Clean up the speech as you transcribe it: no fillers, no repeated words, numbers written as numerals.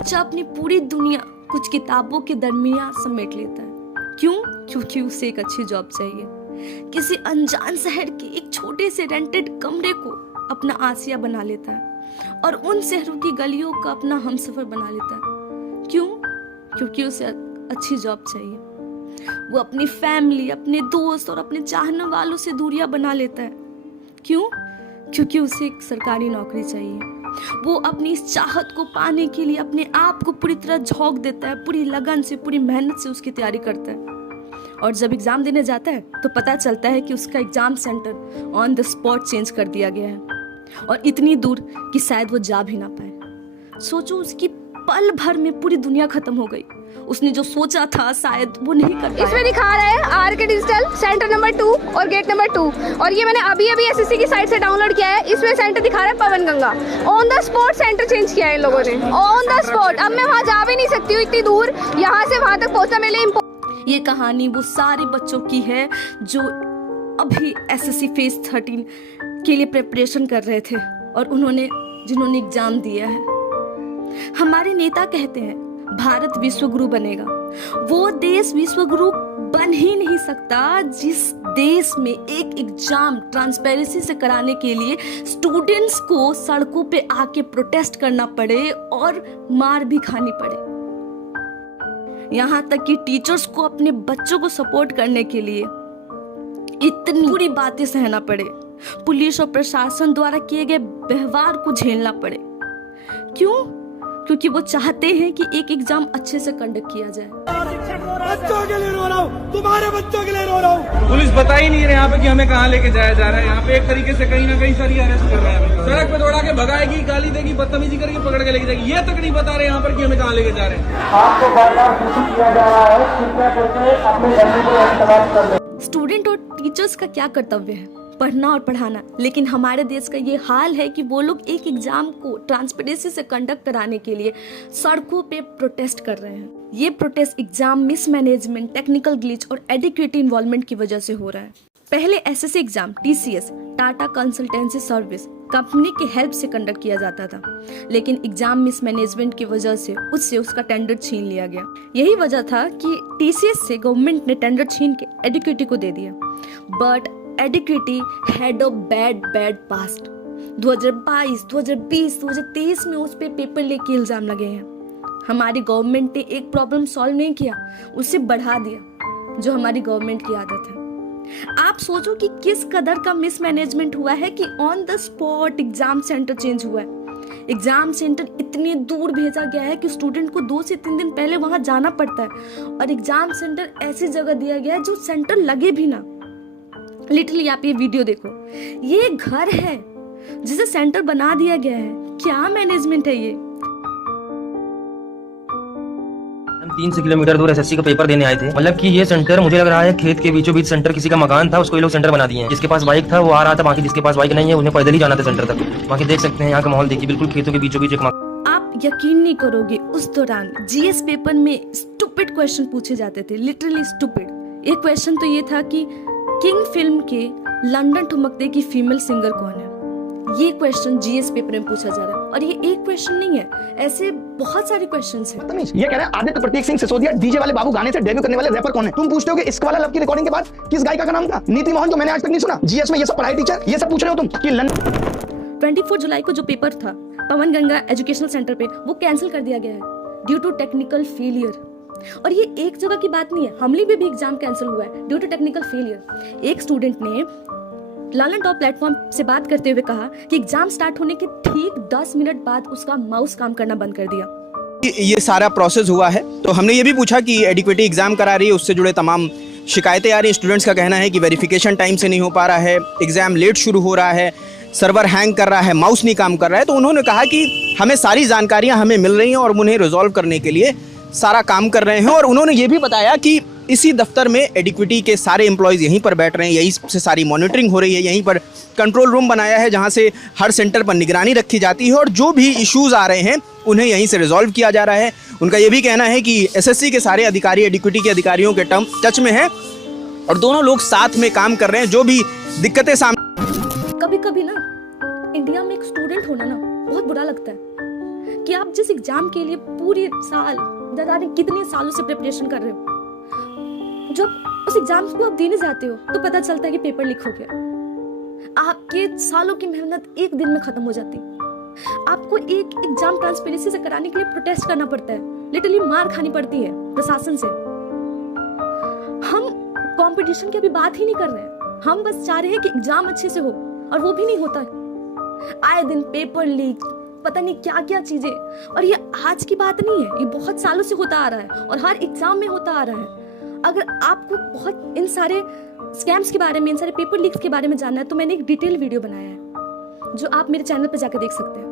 बच्चा अपनी पूरी दुनिया कुछ किताबों के दरमियान समेट लेता है। क्यों? क्योंकि उसे एक अच्छी जॉब चाहिए। किसी अनजान शहर के एक छोटे से रेंटेड कमरे को अपना आसिया बना लेता है और उन शहरों की गलियों का अपना हमसफर बना लेता है। क्यों? क्योंकि उसे अच्छी जॉब चाहिए। वो अपनी फैमिली, अपने दोस्त और अपने चाहने वालों से दूरियां बना लेता है। क्यों? क्योंकि उसे एक सरकारी नौकरी चाहिए। वो अपनी इस चाहत को पाने के लिए अपने आप को पूरी तरह झोंक देता है, पूरी लगन से, पूरी मेहनत से उसकी तैयारी करता है। और जब एग्जाम देने जाता है तो पता चलता है कि उसका exam centre on the spot change कर दिया गया है और इतनी दूर कि शायद वो जा भी ना पाए। सोचो, उसकी पल भर में पूरी दुनिया खत्म हो गई। उसने जो सोचा था शायद वो नहीं कर पाया। इसमें दिखा रहा है आर.के. डिजिटल सेंटर नंबर 2 और गेट नंबर 2 और ये मैंने अभी एसएससी की साइट से डाउनलोड किया है। इसमें सेंटर दिखा रहा है Pawan Ganga. On the spot centre change किया है इन लोगों ने, ऑन द स्पॉट। अब मैं वहाँ जा भी नहीं सकती हूँ, इतनी दूर यहाँ से वहाँ तक पहुँचना मेरे लिए। ये कहानी वो सारे बच्चों की है जो अभी एसएससी फेज 13 के लिए प्रिपरेशन कर रहे थे और जिन्होंने एग्जाम दिया है। हमारे नेता कहते हैं भारत विश्वगुरु बनेगा। वो देश विश्वगुरु बन ही नहीं सकता जिस देश में एक एग्जाम ट्रांसपेरेंसी से कराने के लिए स्टूडेंट्स को सड़कों पे आके प्रोटेस्ट करना पड़े और मार भी खानी पड़े। यहाँ तक कि टीचर्स को अपने बच्चों को सपोर्ट करने के लिए इतनी बुरी बातें सहना पड़े, पुलिस और प्रशासन द्वारा किए गए व्यवहार को झेलना पड़े। क्यों? क्योंकि वो चाहते हैं कि एक एग्जाम अच्छे से कंडक्ट किया जाए। बच्चों के लिए रो रहा हूँ, तुम्हारे बच्चों के लिए रो रहा हूँ। पुलिस बता ही नहीं रहे यहाँ पे कि हमें कहाँ लेके जाया जा रहा है। यहाँ पे एक तरीके से कहीं ना कहीं सारी अरेस्ट कर रहा है। सड़क पे दौड़ा के भगाएगी, गाली देगी, बदतमीजी करेगी, पकड़ के लेके जाएगी। ये तक नहीं बता रहे यहाँ पर कि हमें कहाँ लेके जा रहे हैं। आपको बार-बार सूचित किया जा रहा है, कृपया करके अपने घर को इस्तेमाल कर लें। स्टूडेंट और टीचर्स का क्या कर्तव्य है? पढ़ना और पढ़ाना। लेकिन हमारे देश का ये हाल है कि वो लोग एक एग्जाम को ट्रांसपेरेंसी से कंडक्ट कराने के लिए सड़कों पे प्रोटेस्ट कर रहे हैं। ये protest exam mismanagement, technical glitch और एडिक्वेट इन्वॉल्वमेंट की वजह से हो रहा है। पहले SSC exam TCS, Tata consultancy service company के हेल्प से कंडक्ट किया जाता था, लेकिन एग्जाम मिसमैनेजमेंट की वजह से उसका टेंडर छीन लिया गया। यही वजह था कि टीसीएस से गवर्नमेंट ने टेंडर छीन के एडिक्विटी को दे दिया। बट एडिक्विटी हैड अ बैड पास्ट। 2022, 2020, 2023 में उस पे पेपर लीक के इल्जाम लगे हैं। हमारी गवर्नमेंट ने एक प्रॉब्लम सॉल्व नहीं किया, उसे बढ़ा दिया, जो हमारी गवर्नमेंट की आदत है। आप सोचो कि किस कदर का मिसमैनेजमेंट हुआ है कि on the spot exam centre change हुआ है। एग्जाम सेंटर इतनी दूर भेजा गया है कि स्टूडेंट को 2 से 3 दिन पहले वहां जाना पड़ता है और एग्जाम सेंटर ऐसी जगह दिया गया है जो सेंटर लगे भी ना। लिटरली आप ये वीडियो देखो, ये घर है जिसे सेंटर बना दिया गया है। क्या मैनेजमेंट है ये? हम 300 किलोमीटर दूर एसएससी का पेपर देने आए थे। मतलब कि ये सेंटर मुझे लग रहा है खेत के बीचों बीच सेंटर, किसी का मकान था उसको ये लोग सेंटर बना दिए हैं। जिसके पास बाइक था वो आ रहा था, बाकी जिसके पास बाइक नहीं है उन्हें पैदल ही जाना था सेंटर तक। बाकी देख सकते हैं यहाँ का माहौल देखिए, बिल्कुल खेतों के बीचों बीच एक मकान। आप यकीन नहीं करोगे, उस दौरान जीएस पेपर में स्टूपिड क्वेश्चन पूछे जाते थे, लिटरली स्टूपिड। एक क्वेश्चन तो ये था कि किंग फिल्म के लंदन ठुमकते की फीमेल सिंगर कौन है? ये क्वेश्चन जीएस पेपर में पूछा जा रहा है और ये एक क्वेश्चन नहीं है, ऐसे बहुत सारे क्वेश्चंस हैं। ये कह रहा है आदित्य प्रतीक सिंह सिसोदिया डीजे वाले बाबू गाने से डेब्यू करने वाले रैपर कौन है? तुम पूछते हो कि इश्क वाला लव की रिकॉर्डिंग के बाद किस गायिका का नाम था? नीति मोहन, जो मैंने आज तक नहीं सुना। जीएस में ये सब पढ़ाई टीचर, ये सब पूछ रहे हो तुम कि 24 जुलाई को जो पेपर था पवन गंगा एजुकेशनल सेंटर पे, वो कैंसिल कर दिया गया है ड्यू टू टेक्निकल फेलियर। और ये एक जगह की बात नहीं है, हमले में भी एग्जाम कैंसिल हुआ है ड्यू टू टेक्निकल फेलियर। एक स्टूडेंट ने लर्नर टॉप प्लेटफॉर्म से बात करते हुए कहा कि एग्जाम स्टार्ट होने के ठीक 10 मिनट बाद उसका माउस काम करना बंद कर दिया। ये सारा प्रोसेस हुआ है, तो हमने ये भी पूछा कि एडिक्वेटी एग्जाम करा रही है, उससे जुड़े तमाम शिकायतें आ रही हैं। स्टूडेंट्स का कहना है कि वेरिफिकेशन टाइम से नहीं हो पा रहा है, एग्जाम लेट शुरू हो रहा है, सर्वर हैंग कर रहा है, माउस नहीं काम कर रहा है। तो उन्होंने कहा कि हमें सारी जानकारियाँ हमें मिल रही हैं और उन्हें रिजॉल्व करने के लिए सारा काम कर रहे हैं। और उन्होंने ये भी बताया कि इसी दफ्तर में एडिक्विटी के सारे एम्प्लॉयज़ यहीं पर बैठ रहे हैं, यहीं से सारी मॉनिटरिंग हो रही है, यहीं पर कंट्रोल रूम बनाया है जहां से हर सेंटर पर निगरानी रखी जाती है और जो भी इश्यूज़ आ रहे हैं उन्हें यहीं से रिजॉल्व किया जा रहा है। उनका ये भी कहना है कि एसएससी के सारे अधिकारी एडिक्विटी के अधिकारियों के टच में हैं और दोनों लोग साथ में काम कर रहे हैं। जो भी दिक्कतें सामने कभी कभी ना इंडिया में एक स्टूडेंट होना ना बहुत बुरा लगता है। कि आप जिस एग्जाम के लिए पूरे साल, जाने कितने सालों से प्रिपरेशन कर रहे हो, जब उस एग्जाम को आप देने जाते हो तो पता चलता है कि पेपर लीक हो गया। आपके सालों की मेहनत एक दिन में खत्म हो जाती। आपको एक एग्जाम ट्रांसपेरेंसी से कराने के लिए प्रोटेस्ट करना पड़ता है, लिटरली मार खानी पड़ती है प्रशासन से। हम कंपटीशन की अभी बात ही नहीं कर रहे हैं, हम बस चाह रहे हैं कि एग्जाम अच्छे से हो, और वो भी नहीं होता। आए दिन पेपर लीक, पता नहीं क्या क्या चीजें, और ये आज की बात नहीं है, ये बहुत सालों से होता आ रहा है और हर एग्जाम में होता आ रहा है। अगर आपको बहुत इन सारे स्कैम्स के बारे में, इन सारे पेपर लीक्स के बारे में जानना है तो मैंने एक डिटेल वीडियो बनाया है जो आप मेरे चैनल पर जाकर देख सकते हैं।